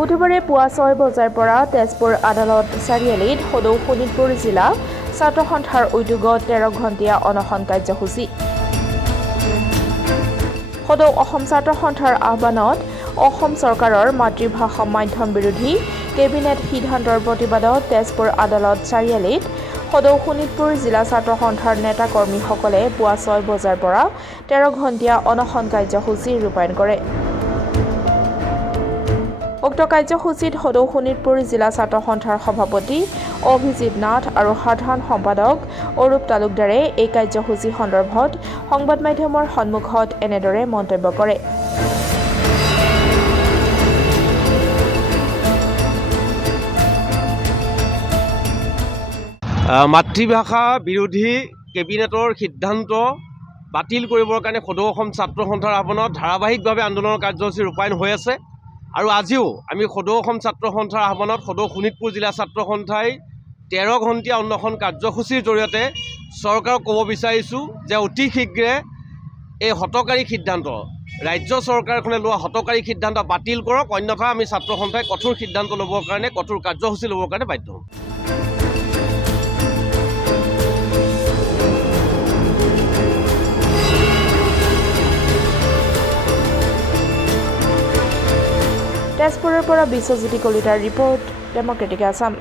বুধবাৰে পুৱা 6 বজাৰ পৰা তেজপুৰ আদালত চাৰিআলিত সদৌ শোণিতপুৰ জিলা ছাত্ৰ সন্থাৰ উদ্যোগত 13 ঘণ্টীয়া অনশন কাৰ্যসূচী। সদৌ অসম ছাত্ৰ সন্থাৰ আহ্বানত অসম চৰকাৰৰ মাতৃভাষা মাধ্যম বিৰোধী কেবিনেট সিদ্ধান্তৰ প্ৰতিবাদত তেজপুৰ আদালত চাৰিআলিত সদৌ শোণিতপুৰ জিলা ছাত্ৰ সন্থাৰ নেতা কৰ্মীসকলে পুৱা 6 বজাৰ পৰা 13 ঘণ্টীয়া অনশন কাৰ্যসূচী ৰূপায়ণ কৰে। উক্ত কাৰ্যসূচীত সদৌ শোণিতপুৰ জিলা ছাত্ৰ সন্থাৰ সভাপতি অভিজিত নাথ আৰু সাধাৰণ সম্পাদক অৰূপ তালুকদাৰে এই কাৰ্যসূচী সন্দৰ্ভত সংবাদ মাধ্যমৰ সন্মুখত এনেদৰে মন্তব্য কৰে। মাতৃভাষা বিৰোধী কেবিনেটৰ সিদ্ধান্ত বাতিল কৰিবৰ কাৰণে সদৌ অসম ছাত্ৰ সন্থাৰ আহ্বানত ধাৰাবাহিকভাৱে আন্দোলনৰ কাৰ্যসূচী ৰূপায়ণ হৈ আছে আৰু আজিও আমি সদৌ অসম ছাত্ৰ সন্থাৰ আহ্বানত সদৌ শোণিতপুৰ জিলা ছাত্ৰ সন্থাই 13 ঘণ্টীয়া অনশন কাৰ্যসূচীৰ জৰিয়তে চৰকাৰক ক'ব বিচাৰিছোঁ যে অতি শীঘ্ৰে এই হঠকাৰী সিদ্ধান্ত ৰাজ্য চৰকাৰখনে লোৱা হঠকাৰী সিদ্ধান্ত বাতিল কৰক, অন্যথা আমি ছাত্ৰ সন্থাই কঠোৰ সিদ্ধান্ত ল'বৰ কাৰণে কঠোৰ কাৰ্যসূচী ল'বৰ কাৰণে বাধ্য হ'ম। তেজপুৰৰ পৰা বিশ্বজ্যোতি কলিতাৰ ৰিপৰ্ট, ডেমক্ৰেটিক আছাম।